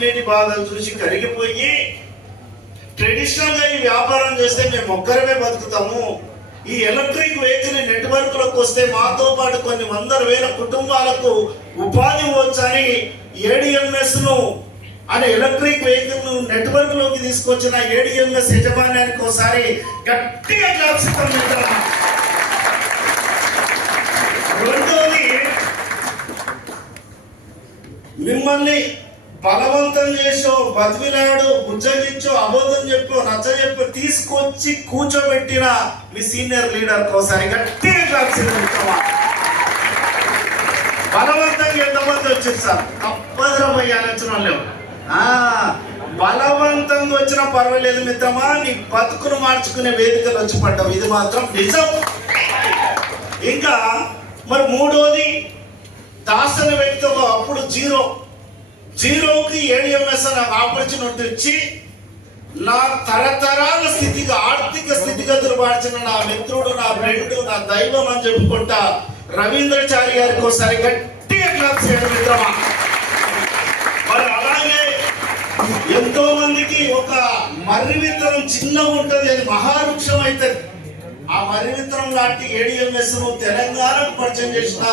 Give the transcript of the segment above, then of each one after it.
కన్నీటి బాధలు చూసి కరిగిపోయి ట్రెడిషనల్ గా ఈ వ్యాపారం చేస్తే మేము ఒక్కరమే బతుకుతాము, ఈ ఎలక్ట్రిక్ వెహికల్ నెట్వర్క్ లోకి వస్తే మాతో పాటు కొన్ని వందల వేల కుటుంబాలకు ఉపాధి ఇవ్వచ్చని ఏడిఎంఎస్ ను అనే ఎలక్ట్రిక్ వెహికల్ ను నెట్వర్క్ లోకి తీసుకొచ్చిన ఏడిఎంఎస్ యజమాన్యానికి ఒకసారి గట్టిగా క్లాప్సిస్తాం. రెండోది, మిమ్మల్ని బలవంతం చేసో బతిమిలాడు బుజ్జగించో అబోధం చెప్పో నచ్చ చెప్పో తీసుకొచ్చి కూర్చోబెట్టిన మీ సీనియర్ లీడర్ ఒకసారి గట్టిగా క్లాప్సిస్తాం. బలవంతంగా ఎంతమంది వచ్చారు సార్? తప్పదురమయ్యా వచ్చిన వాళ్ళు. బలవంతంగా వచ్చినా పర్వాలేదు మిత్రమా, నీ బతుకును మార్చుకునే వేదికలు వచ్చి పడ్డావు, ఇది మాత్రం నిజం. ఇంకా మరి మూడోది, దాసన వ్యక్తి అప్పుడు జీరోకి ఏడిఎంఎస్ అనే ఆపర్చునిటీ వచ్చి నా తరతరాల స్థితిగా ఆర్థిక స్థితిగతులు మార్చిన నా మిత్రుడు, నా ఫ్రెండ్, నా దైవం అని చెప్పుకుంటా రవీంద్రచారి గారికి ఒకసారి గట్టిగా క్లాప్స్ చేయడం మిత్రమా. మరి అలాగే ఎంతో మందికి ఒక మర్రి విత్తనం చిన్నగా ఉంటుంది, అది మహావృక్షం అవుతుంది. ఆ మర్రి విత్తనం లాంటి ఏడిఎంఎస్ ను తెలంగాణకు పరిచయం చేసిన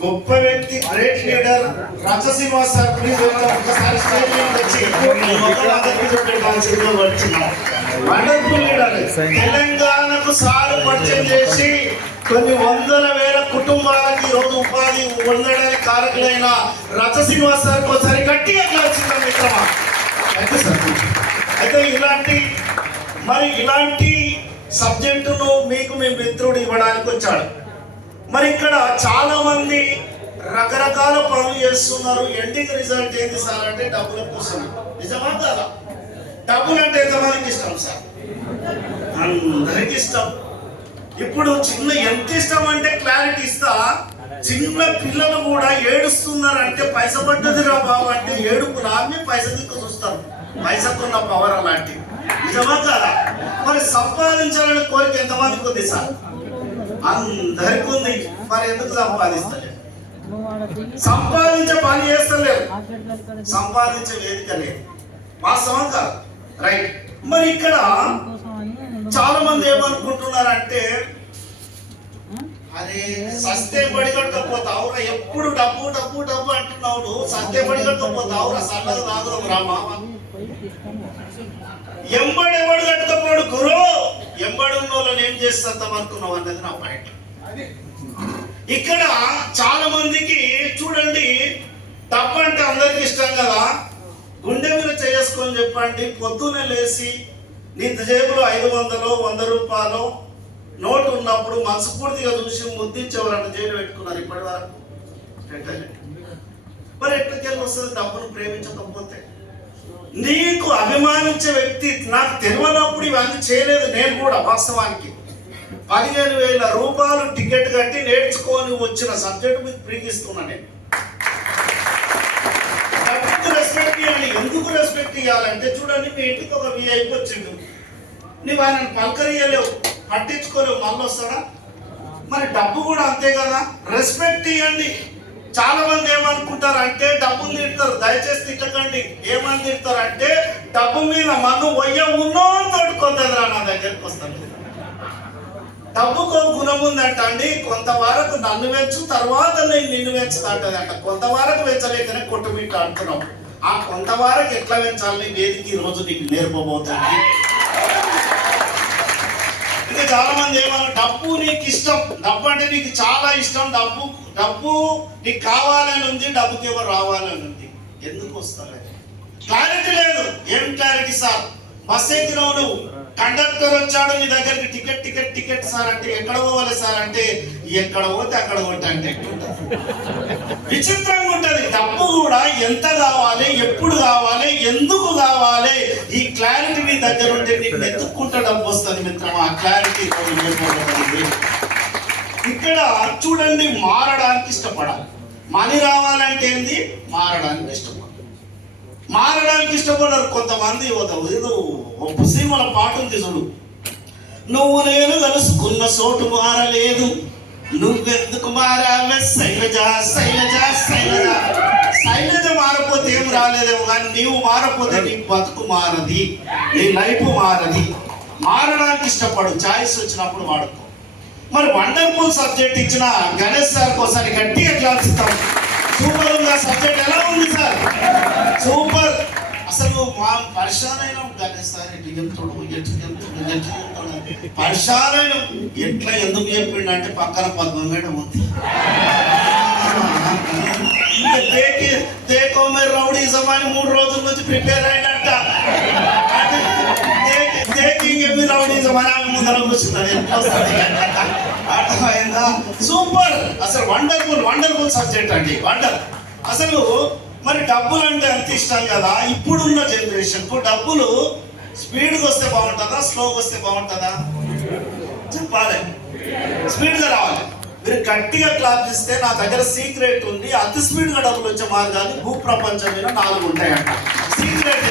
గొప్ప వ్యక్తి, గ్రేట్ లీడర్ రచసింహ సార్. ప్లీజ్ ఒకసారి స్టేజ్ మీద వచ్చి వండర్ఫుల్ లీడర్. తెలంగాణకు సార్ పరిచయం చేసి కొన్ని వందల వేల కుటుంబాలకు ఈరోజు ఉపాధి పొందడానికి కారకులైన రచసింహ సార్ ఒకసారి గట్టిగా వచ్చిందా మిత్రమా. అయితే ఇలాంటి సబ్జెక్టును మీకు మీ మిత్రుడు ఇవ్వడానికి వచ్చాడు. మరి ఇక్కడ చాలా మంది రకరకాల పనులు చేస్తున్నారు. ఎండింగ్ రిజల్ట్ ఏంటి సార్ అంటే డబ్బుల కోసం. నిజమా కాదా? డబ్బులు అంటే ఎంతమందికి ఇష్టం సార్? అందరికి ఇష్టం. ఇప్పుడు ఎంత ఇష్టం అంటే క్లారిటీ ఇస్తా, చిన్న పిల్లలు కూడా ఏడుస్తున్నారంటే పైస పడ్డది రా బాబు అంటే ఏడుపు రామే పైస దిక్కు చూస్తారు. పైసకున్న పవర్ అలాంటివి. నిజమా కాదా? మరి సంపాదించాలని కోరిక ఎంతమందికి ఉంది సార్? అందరికి ఉంది. మరి ఎందుకు సంపాదిస్తలేదు? సంపాదించే పని చేస్తలేదు, సంపాదించే వేదిక లేదు. వాస్తవం కాదు, రైట్. మరి ఇక్కడ చాలా మంది ఏమనుకుంటున్నారంటే, అరే సస్తే పడిగట్టకపోతావురా, ఎప్పుడు డబ్బు డబ్బు డబ్బు అంటున్నావు, సస్తే పడిగట్టకపోతావురా, సల్లగా తాగురు రా మామ. ఎంబడెవడు కట్టకపోడు గురు, ఎంబడి ఉన్న వాళ్ళని ఏం చేస్తాం అనుకున్నావు అన్నది నా పాయింట్. ఇక్కడ చాలా మందికి చూడండి, డబ్బు అంటే అందరికి ఇష్టం కదా. గుండె మీద చేసుకొని చెప్పండి, పొద్దున్నే లేచి నీ జేబులో 500 100 రూపాయలు నోటు ఉన్నప్పుడు మనస్ఫూర్తిగా చూసి ముద్దించేవారన్న జైలు పెట్టుకున్నారు ఇప్పటి వరకు. మరి ఎట్లకెళ్ళి వస్తుంది డబ్బును ప్రేమించకపోతే? నీకు అభిమానించే వ్యక్తి నాకు తెలియనప్పుడు ఇవన్నీ చేయలేదు. నేను కూడా వాస్తవానికి 15,000 రూపాయలు టికెట్ కట్టి నేర్చుకొని వచ్చిన సబ్జెక్ట్ మీకు ప్రీగిస్తున్నా. నేను రెస్పెక్ట్ ఇవ్వాలి. ఎందుకు రెస్పెక్ట్ ఇవ్వాలంటే చూడండి, మీ ఇంటికి ఒక విఐపి వచ్చిండు, నువ్వు ఆయనను పలకరియలేవు, పట్టించుకోలేవు, మళ్ళీ వస్తాడా? మరి డబ్బు కూడా అంతే కదా, రెస్పెక్ట్ ఇవ్వండి. చాలా మంది ఏమనుకుంటారు అంటే డబ్బులు తిడతారు. దయచేసి తిట్టకండి. ఏమని తిడతారు అంటే, డబ్బు మీద మన్ను ఉన్నో తోడుకోతుందిరా నా దగ్గరికి వస్తాను. డబ్బుకు గుణం ఉందంట అండి, కొంతవరకు నన్ను వెంచు తర్వాత నేను నిన్ను పెంచుతా అంటది అంట. కొంతవరకు పెంచలేకనే కొట్టుమిట్ట అంటున్నాం. ఆ కొంతవరకు ఎట్లా పెంచాలని వేదిక ఈ రోజు నీకు నేర్పబోతుంది. ఇంకా చాలా మంది ఏమన్నా, డబ్బు నీకు ఇష్టం, డబ్బు అంటే నీకు చాలా ఇష్టం, డబ్బు నీకు కావాలని ఉంది, డబ్బుకి ఎవరు రావాలని ఉంది. ఎందుకు వస్తారు? క్లారిటీ లేదు. ఏం క్లారిటీ సార్? బస్ ఎక్కినావు నువ్వు, కండక్టర్ వచ్చాడు నీ దగ్గరికి, టికెట్ టికెట్ టికెట్ సార్ అంటే ఎక్కడ పోవాలి సార్ అంటే ఎక్కడ పోతే అక్కడ పోతే అంటే విచిత్రంగా ఉంటది. డబ్బు కూడా ఎంత కావాలి, ఎప్పుడు కావాలి, ఎందుకు కావాలి, ఈ క్లారిటీ మీ దగ్గర ఉంటే నీకు ఎత్తుక్కుంటే డబ్బు వస్తుంది మిత్రమా. ఆ క్లారిటీ ఇక్కడ చూడండి, మారడానికి ఇష్టపడాలి. మనీ రావాలంటే ఏంది? మారడానికి ఇష్టపడాలి. మారడానికి ఇష్టపడరు కొంతమంది. ఏదో సినిమాల పాట ఉంది చూడు, నువ్వు నేను కలుసుకున్న చోటు మారలేదు, నువ్వెందుకు మారావే శైలజ శైలజ శైలజ శైలజ మారపోతే ఏం రాలేదేమో కానీ నీవు మారపోతే నీ బతుకు మారది, నీ లైఫ్ మారది. మారడానికి ఇష్టపడు, చాయిస్ వచ్చినప్పుడు వాడుకో. మరి వండర్ఫుల్ సబ్జెక్ట్ ఇచ్చిన గణేష్ సార్ కోసారి గట్టిగా క్లాస్ ఇస్తాం. సూపర్ ఉందా సబ్జెక్ట్? ఎలా ఉంది సార్? సూపర్. అసలు మా పరిశానైన గణేష్ సార్ ఎట్లా చెప్తాడు, పరిశానైన ఎట్లా ఎందుకు చెప్పిండు అంటే పక్కన 10 మేడం ఉంది. దేకో మీరు రౌడీజం అని 3 రోజుల నుంచి ప్రిపేర్ అయినట్ట. రౌడీజం అని ఆమె ముందర కూర్చుంది. అర్థమైందా? సూపర్. అసలు వండర్ఫుల్ సబ్జెక్ట్ అండి, వండర్. అసలు మరి డబ్బులు అంటే అంత ఇష్టం కదా. ఇప్పుడున్న జనరేషన్ కు డబ్బులు స్పీడ్గా వస్తే బాగుంటుందా, స్లోగా వస్తే బాగుంటుందా? చెప్పాలి. స్పీడ్గా రావాలి. మీరు గట్టిగా క్లాప్ ఇస్తే నా దగ్గర సీక్రెట్ ఉంది. అతి స్పీడ్గా డబ్బులు వచ్చే మార్గాలు భూ ప్రపంచం మీద 4 ఉంటాయంట. సీక్రెట్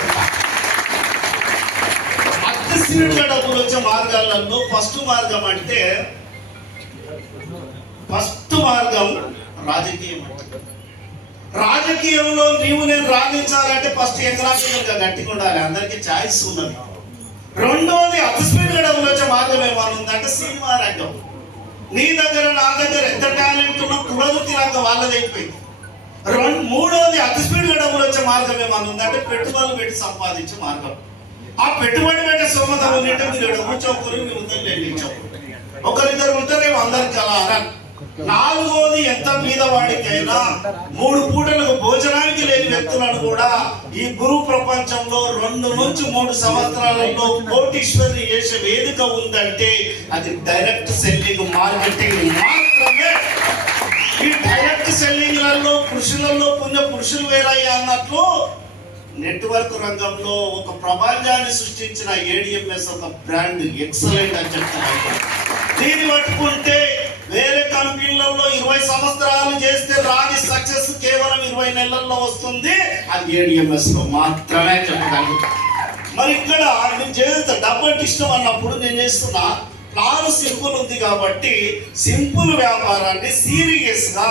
అతి స్పీడ్గా డబ్బులు వచ్చే మార్గాలలో ఫస్ట్ మార్గం రాజకీయం. రాజకీయంలో నేను రాణించాలంటే ఫస్ట్ ఎకనామికల్గా గట్టిగా ఉండాలి, అందరికీ ఛాయిస్ ఉన్నది. రెండోది అతి స్పీడ్గా డబ్బులు వచ్చే మార్గం ఏమైనా ఉందంటే సినిమా రంగం. నీ దగ్గర నా దగ్గర ఎంత టాలెంట్ ఉన్నా కులవృత్తి రంగం వాళ్ళది అయిపోయింది. మూడోది అతి స్పీడ్గా డబ్బులు వచ్చే మార్గం ఏమైనా ఉందంటే పెట్టుబడులు పెట్టి సంపాదించే మార్గం. ఆ పెట్టుబడి పెట్టే సోమత ఉన్నట్టు మీరు కూర్చోకూరు, మీ ఉందని లేనించావు. ఒకరిద్దరు ఉంటారేమో అందరికి అలా అనరు. నాలుగోది ఎంత పేదవాడికైనా 3 పూటలకు భోజనానికి లేని వ్యక్తులను కూడా ఈ గురు ప్రపంచంలో 2 నుంచి 3 సంవత్సరాలలో కోటీశ్వరుని చేసే వేదిక ఉందంటే అది డైరెక్ట్ సెల్లింగ్ మార్కెటింగ్ మాత్రమే. ఈ డైరెక్ట్ సెల్లింగ్లలో పురుషులు వేరయ్యా అన్నట్లు నెట్వర్క్ రంగంలో ఒక ప్రపంచాన్ని సృష్టించిన ఏడిఎంఎస్ ఒక బ్రాండ్ ఎక్సలెంట్ అని చెప్తున్నారు. దీన్ని పట్టుకుంటే వేరే కంపెనీలలో 20 సంవత్సరాలు చేస్తే రాని సక్సెస్ కేవలం 20 నెలల్లో వస్తుంది. అది ఏడిఎంఎస్ లో మాత్రమే చెప్పగలను. మరి ఇక్కడ నేను చేస్తే డబ్బు ఇష్టం అన్నప్పుడు నేను చేస్తున్నా ప్లాన్ సింపుల్ ఉంది కాబట్టి సింపుల్ వ్యాపారాన్ని సీరియస్ గా